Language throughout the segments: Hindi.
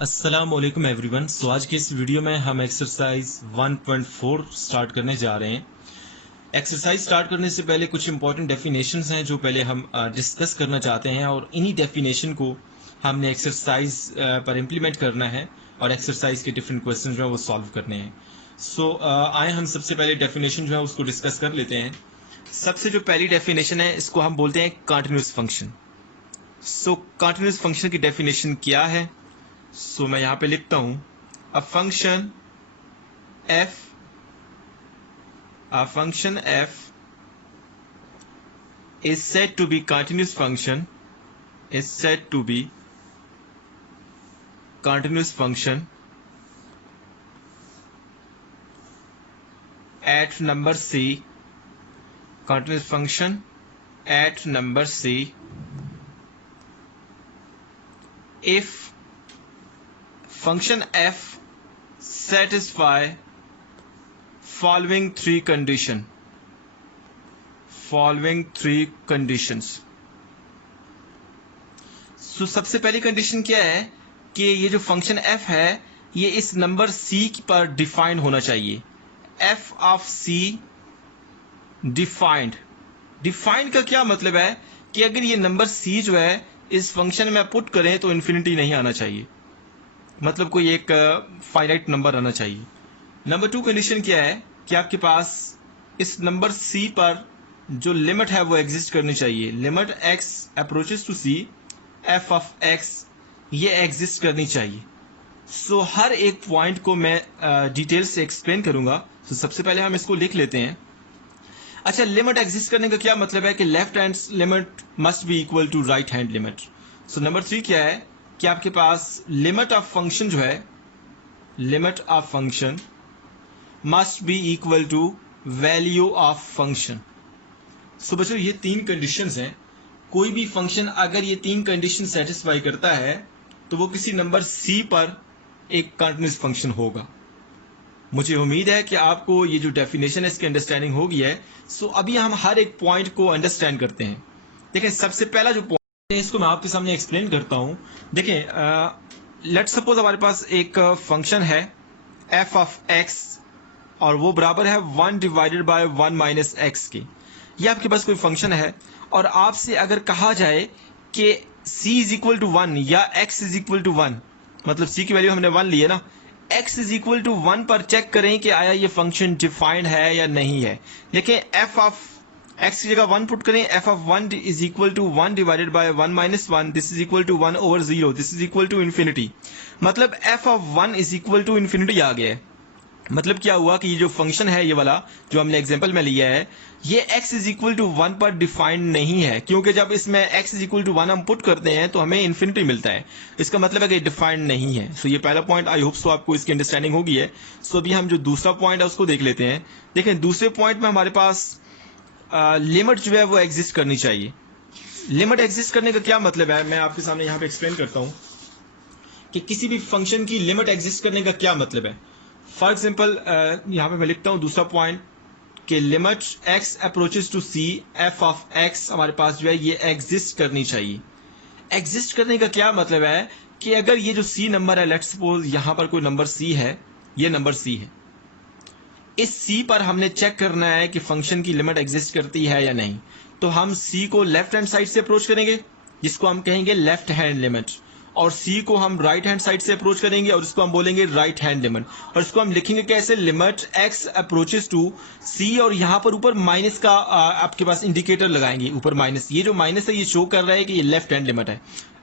अस्सलामुअलैकुम एवरीवन। सो आज के इस वीडियो में हम एक्सरसाइज 1.4 स्टार्ट करने जा रहे हैं। एक्सरसाइज स्टार्ट करने से पहले कुछ इंपॉर्टेंट डेफिनेशंस हैं जो पहले हम डिस्कस करना चाहते हैं और इन्हीं डेफिनेशन को हमने एक्सरसाइज पर इम्प्लीमेंट करना है और एक्सरसाइज के डिफरेंट क्वेश्चन जो है वो सॉल्व करने हैं। सो आए हम सबसे पहले डेफिनेशन जो है उसको डिस्कस कर लेते हैं। सबसे जो पहली डेफिनेशन है इसको हम बोलते हैं कंटिन्यूस फंक्शन। सो कंटिन्यूस फंक्शन की डेफिनेशन क्या है? सो मैं यहां पे लिखता हूं a function f is said to be continuous function at number c if function f satisfy following three conditions। सो सबसे पहली कंडीशन क्या है कि ये जो फंक्शन f है ये इस नंबर c पर डिफाइंड होना चाहिए। f ऑफ c डिफाइंड का क्या मतलब है कि अगर ये नंबर c जो है इस फंक्शन में पुट करें तो इन्फिनिटी नहीं आना चाहिए, मतलब कोई एक फाइनाइट नंबर आना चाहिए। नंबर 2 कंडीशन क्या है कि आपके पास इस नंबर c पर जो लिमिट है वो एग्जिस्ट करनी चाहिए। Limit x approaches to c f of x ये एग्जिस्ट करनी चाहिए। सो हर एक पॉइंट को मैं डिटेल से एक्सप्लेन करूंगा। तो सबसे पहले हम इसको लिख लेते हैं। अच्छा, लिमिट एग्जिस्ट करने का क्या मतलब है कि left hand limit must be equal to right hand limit. So number 3 क्या है कि आपके पास लिमिट ऑफ फंक्शन जो है must be equal to value of function. So बच्चों ये 3 कंडीशंस हैं। कोई भी फंक्शन अगर ये 3 कंडीशन सेटिस्फाई करता है तो वो किसी नंबर c पर एक कंटिन्यूस फंक्शन होगा। मुझे उम्मीद है कि आपको ये जो डेफिनेशन है इसकी अंडरस्टैंडिंग हो गई है। सो अभी हम हर एक पॉइंट को अंडरस्टैंड करते हैं। देखिए सबसे पहला जो पॉइंट है इसको मैं आपके सामने एक्सप्लेन करता हूं। देखिए लेट्स सपोज हमारे पास एक फंक्शन है f ऑफ x और वो बराबर है 1 डिवाइडेड बाय 1 माइनस एक्स के। ये आपके पास कोई फंक्शन है और आपसे अगर कहा जाए कि c इज इक्वल टू 1 या x इज इक्वल टू 1, मतलब c की वैल्यू हमने 1 ली है ना, x इज इक्वल टू 1 पर चेक करें कि आया ये फंक्शन डिफाइंड है या नहीं है। देखिए f ऑफ x की जगह 1 पुट करें, f of 1 is equal to 1 divided by 1 minus 1, this is equal to 1 over 0, this is equal to infinity. मतलब f of 1 is equal to infinity आ गया है। मतलब क्या हुआ कि ये जो फंक्शन है ये वाला जो हमने एग्जांपल में लिया है ये x इज इक्वल टू 1 पर डिफाइंड नहीं है, क्योंकि जब इसमें x इज इक्वल टू 1 हम पुट करते हैं तो हमें इन्फिनिटी मिलता है। इसका मतलब है कि डिफाइंड नहीं है। सो ये पहला पॉइंट, आई होप सो आपको इसकी अंडरस्टैंडिंग होगी है। सो अभी हम जो दूसरा पॉइंट है उसको देख लेते हैं। देखें दूसरे पॉइंट में हमारे पास लिमिट जो है वो एग्जिस्ट करनी चाहिए। लिमिट एग्जिस्ट करने का क्या मतलब है मैं आपके सामने यहाँ पे एक्सप्लेन करता हूँ कि किसी भी फंक्शन की लिमिट एग्जिस्ट करने का क्या मतलब है। फॉर एग्जाम्पल यहाँ पे मैं लिखता हूँ दूसरा पॉइंट कि limit x approaches to c f of x हमारे पास जो है ये एग्जिस्ट करनी चाहिए। एग्जिस्ट करने का क्या मतलब है कि अगर ये जो c नंबर है, लेट्स सपोज यहाँ पर कोई नंबर c है, ये नंबर c है, इस c पर हमने चेक करना है कि फंक्शन की लिमिट एग्जिस्ट करती है या नहीं। तो हम c को लेफ्ट हैंड साइड से अप्रोच करेंगे जिसको हम कहेंगे लेफ्ट हैंड लिमिट, और c को हम राइट हैंड साइड से अप्रोच करेंगे और इसको हम बोलेंगे राइट हैंड लिमिट। और इसको हम लिखेंगे कैसे? Limit x approaches to c और यहाँ पर ऊपर माइनस का आपके पास इंडिकेटर लगाएंगे, ऊपर माइनस। ये जो माइनस है ये शो कर रहा है कि ये लेफ्ट हैंड लिमिट है।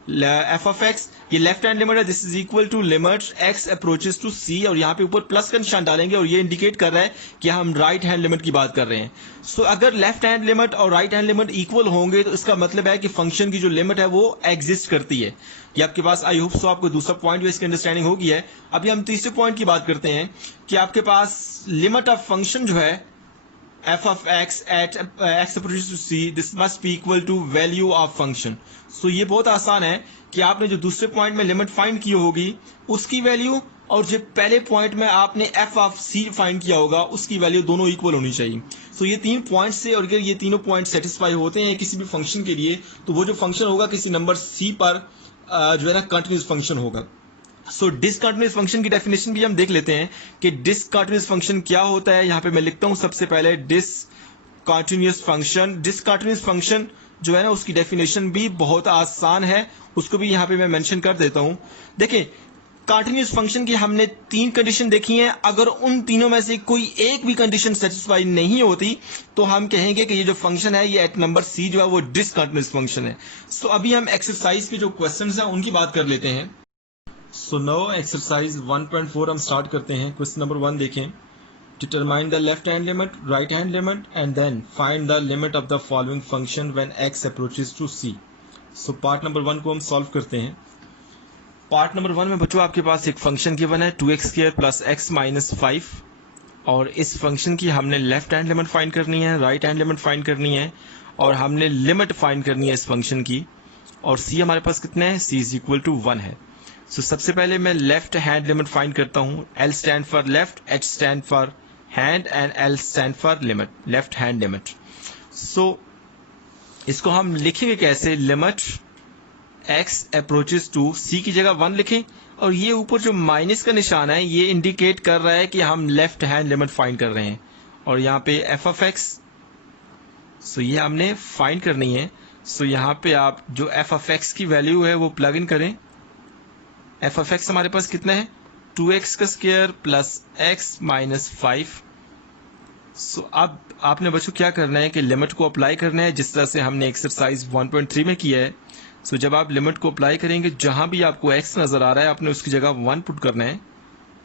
f ऑफ x ये लेफ्ट हैंड लिमिट है, this is equal to limit x approaches to c और यहाँ पे ऊपर प्लस का निशान डालेंगे और ये इंडिकेट कर रहा है कि हम राइट हैंड लिमिट की बात कर रहे हैं। सो अगर लेफ्ट हैंड लिमिट और राइट हैंड लिमिट इक्वल होंगे तो इसका मतलब है कि फंक्शन की जो लिमिट है वो एग्जिस्ट करती है। ये आपके पास, आई होप सो आपको दूसरा पॉइंट जो इसकी अंडरस्टैंडिंग होगी है। अभी हम तीसरे पॉइंट की बात करते हैं कि आपके पास लिमिट ऑफ फंक्शन जो है f of x at x approaches to c, this must be equal to value of function। so ये बहुत आसान है कि आपने जो दूसरे पॉइंट में लिमिट फाइंड की होगी उसकी वैल्यू और जो पहले पॉइंट में आपने f ऑफ c फाइंड किया होगा उसकी वैल्यू दोनों इक्वल होनी चाहिए। सो ये 3 पॉइंट से और अगर ये तीनों पॉइंट सेटिस्फाई होते हैं किसी भी फंक्शन के लिए तो वो जो फंक्शन होगा किसी नंबर c पर जो है ना कंटिन्यूस फंक्शन होगा। सो डिसकंटिन्यूअस फंक्शन की डेफिनेशन भी हम देख लेते हैं कि डिसकंटिन्यूअस फंक्शन क्या होता है। यहां पे मैं लिखता हूं सबसे पहले डिसकंटिन्यूअस फंक्शन जो है ना उसकी डेफिनेशन भी बहुत आसान है, उसको भी यहां पे मैं मेंशन कर देता हूं। देखिए कंटिन्यूअस फंक्शन की हमने 3 कंडीशन देखी हैं, अगर उन तीनों में से कोई एक भी कंडीशन सेटिस्फाई नहीं होती तो हम कहेंगे कि ये जो फंक्शन है ये एट नंबर सी जो है वो डिसकंटिन्यूअस फंक्शन है। सो अभी हम एक्सरसाइज के जो क्वेश्चंस हैं उनकी बात कर लेते हैं। सो नाउ एक्सरसाइज 1.4 हम स्टार्ट करते हैं। क्वेश्चन नंबर 1 देखें, determine the left hand limit, right hand limit and then find the limit of the following function when x approaches to c। So part number 1 को हम सॉल्व करते हैं। पार्ट नंबर 1 में बच्चों आपके पास एक फंक्शन गिवन है 2x² प्लस x माइनस 5, और इस फंक्शन की हमने लेफ्ट हैंड लिमिट फाइंड करनी है, राइट हैंड लिमिट फाइंड करनी है, और हमने लिमिट फाइंड करनी है इस फंक्शन की। और c हमारे पास कितने हैं, c इज इक्वल टू 1 है। सो सबसे पहले मैं लेफ्ट हैंड लिमिट फाइंड करता हूँ। L stand for left, H stand for hand and L stand for limit, left hand limit. So इसको हम लिखेंगे कैसे, limit x approaches to, c की जगह 1 लिखें, और ये ऊपर जो माइनस का निशान है ये इंडिकेट कर रहा है कि हम लेफ्ट हैंड लिमिट फाइंड कर रहे हैं। और यहाँ पे f ऑफ x, सो ये हमने फाइंड करनी है। सो यहाँ पे आप जो f ऑफ x की वैल्यू है वो प्लग इन करें। f ऑफ x हमारे पास कितना है, 2x² प्लस x माइनस 5। सो अब आपने बच्चों क्या करना है कि लिमिट को अप्लाई करना है जिस तरह से हमने एक्सरसाइज 1.3 में किया है। सो जब आप लिमिट को अप्लाई करेंगे जहां भी आपको x नजर आ रहा है आपने उसकी जगह 1 पुट करना है।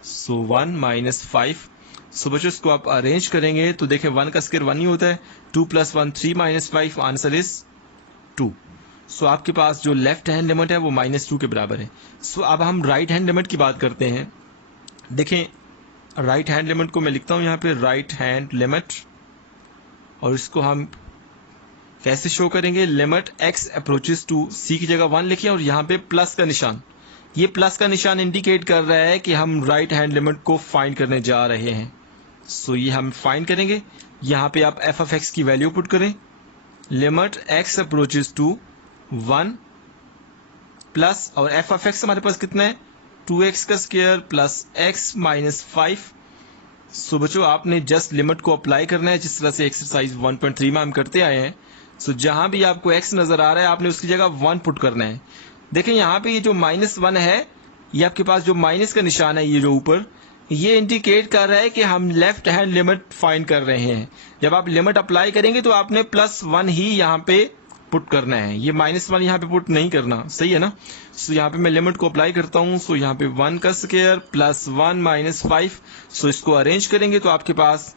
सो 1 माइनस 5। सो बच्चों इसको आप अरेंज करेंगे तो देखें 1 का स्क्वायर 1 ही होता है, 2 प्लस 1 3 माइनस 5, आंसर इज 2। सो आपके पास जो लेफ्ट हैंड लिमिट है वो -2 के बराबर है। सो अब हम राइट हैंड लिमिट की बात करते हैं। देखें राइट हैंड लिमिट को मैं लिखता हूं यहाँ पे राइट हैंड लिमिट, और इसको हम कैसे शो करेंगे, limit x approaches to, c की जगह 1 लिखें और यहाँ पे प्लस का निशान, ये प्लस का निशान इंडिकेट कर रहा है कि हम राइट हैंड लिमिट को फाइंड करने जा रहे हैं। सो ये हम फाइंड करेंगे। यहाँ पे आप f ऑफ x की वैल्यू पुट करें, limit x approaches to 1 plus, और f ऑफ x हमारे पास कितना है, 2x² प्लस x माइनस 5। सो बच्चों आपने जस्ट लिमिट को अप्लाई करना है जिस तरह से एक्सरसाइज 1.3 में हम करते आए हैं। सो जहां भी आपको x नजर आ रहा है आपने उसकी जगह 1 पुट करना है। देखें यहाँ पे ये जो -1 है, ये आपके पास जो माइनस का निशान है ये जो ऊपर, ये इंडिकेट कर रहा है कि हम लेफ्ट हैंड लिमिट फाइंड कर रहे हैं। जब आप लिमिट अप्लाई करेंगे तो आपने +1 ही यहाँ पे पुट करना है, ये -1 यहाँ पे पुट नहीं करना, सही है ना। सो यहाँ पे मैं लिमिट को अप्लाई करता हूँ। सो यहाँ पे 1 का स्क्वायर प्लस 1 माइनस 5। सो इसको अरेंज करेंगे तो आपके पास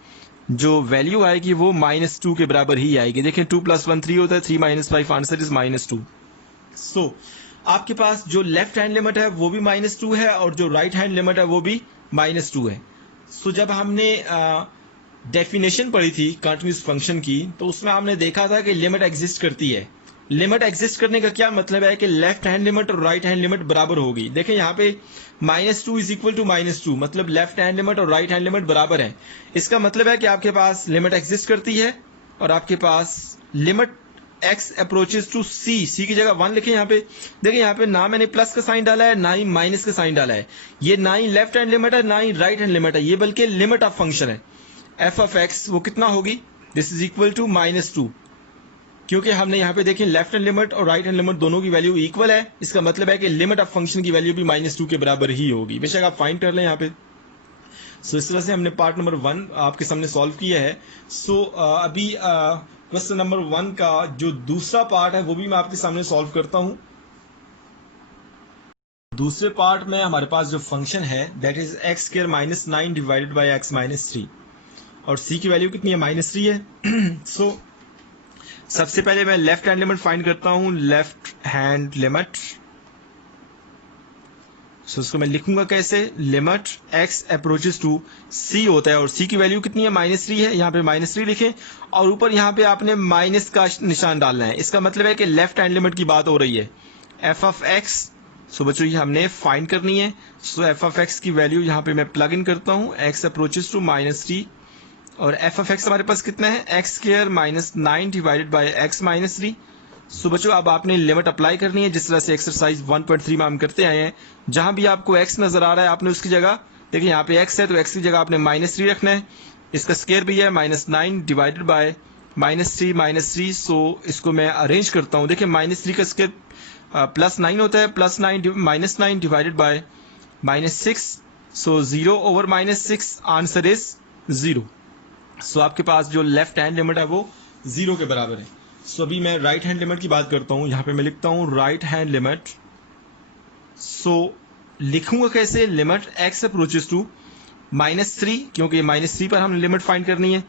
जो वैल्यू आएगी वो -2 के बराबर ही आएगी। देखें 2 + 1 3 होता है, 3 - 5, आंसर इज -2। सो आपके पास जो लेफ्ट हैंड लिमिट है वो भी -2 है और जो राइट हैंड लिमिट है वो भी -2 है। सो जब हमने डेफिनेशन पढ़ी थी कंटिन्यूअस फंक्शन की तो उसमें हमने देखा था कि लिमिट एग्जिस्ट करती है। लिमिट एग्जिस्ट करने का क्या मतलब है कि लेफ्ट हैंड लिमिट और राइट हैंड लिमिट बराबर होगी। देखें यहाँ पे -2 इज इक्वल टू -2, मतलब लेफ्ट हैंड लिमिट और राइट हैंड लिमिट बराबर है। इसका मतलब है कि आपके पास लिमिट एग्जिस्ट करती है और आपके पास limit x approaches to c की जगह 1 लिखें। यहाँ पे देखिए यहाँ पे ना मैंने प्लस का साइन डाला है ना ही माइनस का साइन डाला है। ये ना ही लेफ्ट हैंड लिमिट है ना ही राइट हैंड लिमिट है, ये बल्कि लिमिट ऑफ फंक्शन है। f ऑफ x वो कितना होगी, दिस इज इक्वल टू -2, क्योंकि हमने यहाँ पे देखें लेफ्ट हैंड लिमिट और राइट हैंड लिमिट दोनों की वैल्यू इक्वल है। इसका मतलब है कि लिमिट ऑफ फंक्शन की वैल्यू भी -2 के बराबर ही होगी, बेशक आप फाइंड कर लें यहाँ पे। सो इस तरह से हमने पार्ट नंबर 1 आपके सामने सॉल्व किया है। सो अभी क्वेश्चन नंबर 1 का जो दूसरा पार्ट है वो भी मैं आपके सामने सॉल्व करता हूं। दूसरे पार्ट में हमारे पास जो फंक्शन है that is x² - 9 divided by x - 3, और c की वैल्यू कितनी है, -3 है। सो सबसे पहले मैं लेफ्ट हैंड लिमिट फाइंड करता हूं, लेफ्ट हैंड लिमिट। सो इसको मैं लिखूंगा कैसे, limit x approaches to c होता है और c की वैल्यू कितनी है, -3 है। यहाँ पे -3 लिखें और ऊपर यहाँ पे आपने माइनस का निशान डालना है। इसका मतलब है कि लेफ्ट हैंड लिमिट की बात हो रही है। f ऑफ x, सो बच्चों ये हमने फाइंड करनी है। सो f ऑफ x की वैल्यू यहाँ पे मैं प्लग इन करता हूँ, x अप्रोचेस टू -3, और f ऑफ x हमारे पास कितना है, x² - 9 डिवाइडेड बाय x - 3, सो बच्चों अब आपने लिमिट अप्लाई करनी है जिस तरह से एक्सरसाइज 1.3 में हम करते आए हैं। जहां भी आपको x नजर आ रहा है आपने उसकी जगह, देखिए यहाँ पे x है तो x की जगह आपने -3 रखना है। इसका स्क्वायर भी है -9 डिवाइडेड बाय -3 सो इसको मैं अरेंज करता हूँ। देखिए -3 का स्क्वायर +9 होता है, -9 divided by -6 so 0 over -6 answer is 0। सो आपके पास जो लेफ्ट हैंड लिमिट है वो 0 के बराबर है। सो अभी मैं राइट हैंड लिमिट की बात करता हूँ। यहाँ पे मैं लिखता हूँ राइट हैंड लिमिट। सो लिखूंगा कैसे, लिमिट x अप्रोचेस टू -3, क्योंकि -3 पर हम लिमिट फाइंड करनी है।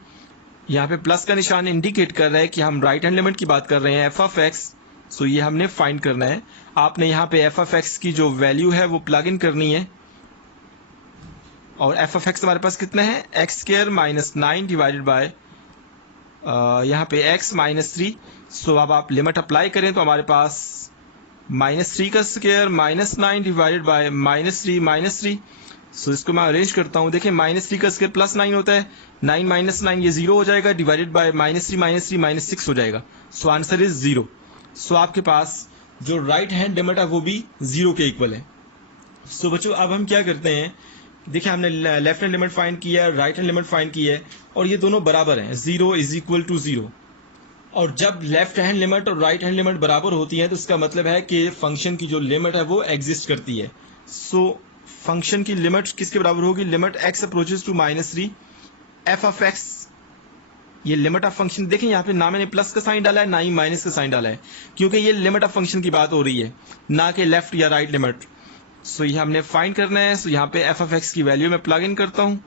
यहाँ पे प्लस का निशान इंडिकेट कर रहा है कि हम राइट हैंड लिमिट की बात कर रहे हैं, एफ ऑफ एक्स। सो ये हमने फाइंड करना है। आपने यहाँ पे एफ ऑफ एक्स की जो वैल्यू है वो प्लग इन करनी है, और एफ ऑफ एक्स हमारे पास कितना है, एक्स स्क्वायर -9 डिवाइडेड बाय यहाँ पे x -3। सो अब आप लिमिट अप्लाई करें तो हमारे पास -3 का स्क्वायर -9 डिवाइडेड बाय -3। सो इसको मैं अरेंज करता हूँ। देखिए -3 का स्क्वायर +9 होता है, 9 - 9 ये 0 हो जाएगा, डिवाइडेड बाय -3 -6 हो जाएगा। So answer is 0। सो आपके पास जो राइट हैंड लिमिट है वो भी 0 के इक्वल है। सो बच्चों अब हम क्या करते हैं, देखिए हमने लेफ्ट हैंड लिमिट फाइंड किया है, राइट हैंड लिमिट फाइंड की है, और ये दोनों बराबर हैं, 0 = 0। और जब लेफ्ट हैंड लिमिट और राइट हैंड लिमिट बराबर होती है तो इसका मतलब है कि फंक्शन की जो लिमिट है वो एग्जिस्ट करती है। सो फंक्शन की लिमिट किसके बराबर होगी, limit x approaches to -3 F of X. ये लिमिट ऑफ फंक्शन, देखिए यहाँ पे ना मैंने प्लस का साइन डाला है ना ही माइनस का साइन डाला है, क्योंकि ये लिमिट ऑफ फंक्शन की बात हो रही है, ना कि लेफ्ट या राइट लिमिट। सो ये हमने फाइंड करना है। सो यहाँ पे एफ ऑफ एक्स की वैल्यू मैं प्लग इन करता हूँ,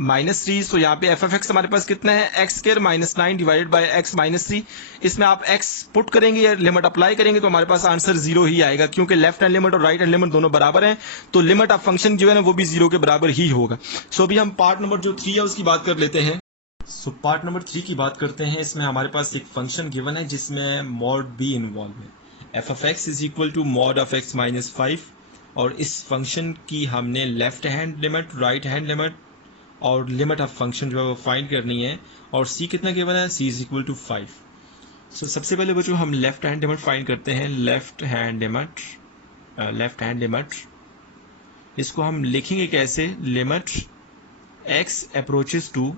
-3। सो यहाँ पे एफ ऑफ एक्स हमारे पास कितना है, x square -9 divided by x -3। इसमें आप x पुट करेंगे या लिमिट अप्लाई करेंगे तो हमारे पास आंसर 0 ही आएगा, क्योंकि लेफ्ट हैंड लिमिट और राइट हैंड लिमिट दोनों बराबर हैं, तो लिमिट ऑफ फंक्शन जो है ना वो भी 0 के बराबर ही होगा। सो अभी हम पार्ट नंबर जो 3 है उसकी बात कर लेते हैं। सो पार्ट नंबर 3 की बात करते हैं। इसमें हमारे पास एक फंक्शन गिवन है जिसमें मॉड b इन्वॉल्व है, F of x = mod of x -5। और इस फंक्शन की हमने left hand limit, right hand limit और लिमिट ऑफ फंक्शन जो है वो फाइंड करनी है। और c कितना गिवन है, c = 5। सो सबसे पहले बच्चों हम लेफ्ट हैंड लिमिट फाइंड करते हैं। लेफ्ट हैंड लिमिट इसको हम लिखेंगे कैसे, लिमिट x अप्रोचेस टू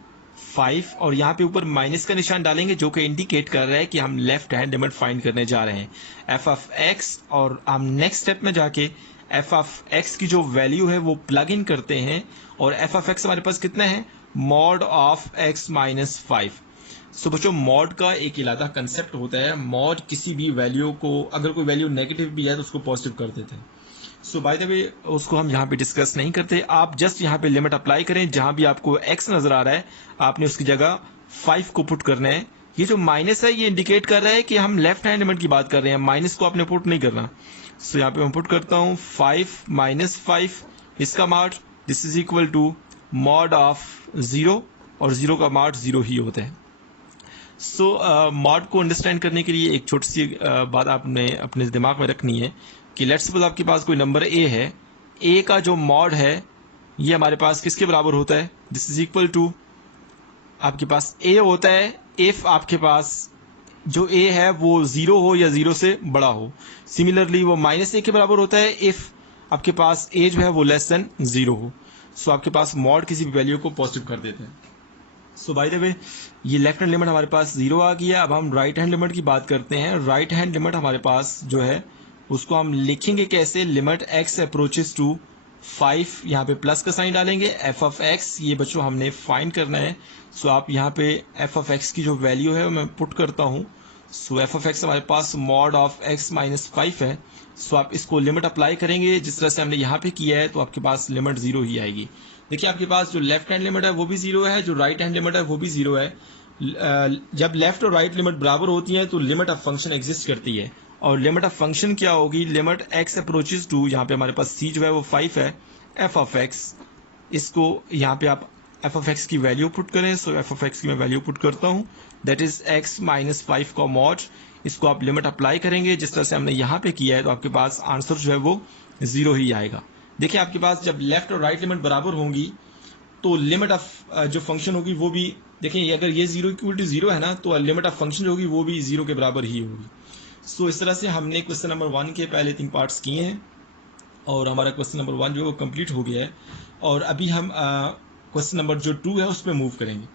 5, और यहाँ पे ऊपर माइनस का निशान डालेंगे जो कि इंडिकेट कर रहा है कि हम लेफ्ट हैंड लिमिट फाइंड करने जा रहे हैं, एफ ऑफ एक्स। और हम नेक्स्ट स्टेप में जाके एफ ऑफ एक्स की जो वैल्यू है वो प्लग इन करते हैं, और एफ ऑफ एक्स हमारे पास कितना है, मॉड ऑफ x -5। सो बच्चों मॉड का एक इलादा कंसेप्ट होता है, मॉड किसी भी वैल्यू को, अगर कोई वैल्यू नेगेटिव भी है तो उसको पॉजिटिव कर देते हैं। सो बाय द वे उसको हम यहाँ पे डिस्कस नहीं करते, आप जस्ट यहाँ पे लिमिट अप्लाई करें, जहां भी आपको x नजर आ रहा है आपने उसकी जगह 5 को पुट करना है। ये जो माइनस है ये इंडिकेट कर रहा है कि हम लेफ्ट हैंड लिमिट की बात कर रहे हैं, माइनस को आपने पुट नहीं करना। सो यहाँ पे मैं पुट करता हूँ 5 - 5, इसका mod this is equal to mod of 0, और 0 का मार्ड 0 ही होता है। सो मॉड को अंडरस्टैंड करने के लिए एक छोटी सी बात आपने अपने दिमाग में रखनी है कि लेट्स सपोज आपके पास कोई नंबर a है, a का जो मॉड है ये हमारे पास किसके बराबर होता है, दिस इज इक्वल टू, आपके पास a होता है इफ आपके पास जो a है वो 0 हो या 0 से बड़ा हो। सिमिलरली वो -a के बराबर होता है इफ आपके पास a जो है वो <0 हो। सो आपके पास मॉड किसी भी वैल्यू को पॉजिटिव कर देते हैं। सो बाय द वे ये लेफ्ट हैंड लिमिट हमारे पास 0 आ गया। अब हम राइट हैंड लिमिट की बात करते हैं। राइट हैंड लिमिट हमारे पास जो है उसको हम लिखेंगे कैसे, लिमिट x अप्रोचेस टू 5, यहाँ पे प्लस का साइन डालेंगे, एफ ऑफ एक्स ये बच्चों हमने फाइंड करना है। सो आप यहाँ पे एफ ऑफ एक्स की जो वैल्यू है मैं पुट करता हूँ। सो एफ ऑफ एक्स हमारे पास मॉड ऑफ x -5 है। सो आप इसको लिमिट अप्लाई करेंगे जिस तरह से हमने यहाँ पे किया है, तो आपके पास लिमिट 0 ही आएगी। देखिए आपके पास जो लेफ्ट हैंड लिमिट है वो भी 0 है, जो राइट हैंड लिमिट है वो भी 0 है। जब लेफ्ट और राइट लिमिट बराबर होती है तो लिमिट ऑफ फंक्शन एग्जिस्ट करती है, और लिमिट ऑफ फंक्शन क्या होगी, लिमिट x अप्रोचेस टू, यहाँ पे हमारे पास c जो है वो 5 है, एफ ऑफ एक्स। इसको यहाँ पे आप एफ ऑफ एक्स की वैल्यू पुट करें। सो एफ ऑफ एक्स की मैं वैल्यू पुट करता हूँ, दैट इज x -5 का मॉड। इसको आप लिमिट अप्लाई करेंगे जिस तरह से हमने यहाँ पे किया है, तो आपके पास आंसर जो है वो 0 ही आएगा। देखिए आपके पास जब लेफ्ट और राइट लिमिट बराबर होंगी तो लिमिट ऑफ जो फंक्शन होगी वो भी देखिए अगर ये 0 इक्वल टू 0 है ना, तो लिमिट ऑफ फंक्शन जो होगी वो भी 0 के बराबर ही होगी। सो इस तरह से हमने क्वेश्चन नंबर 1 के पहले 3 पार्ट्स किए हैं और हमारा क्वेश्चन नंबर 1 जो है वो कंप्लीट हो गया है। और अभी हम क्वेश्चन नंबर जो 2 है उस पर मूव करेंगे।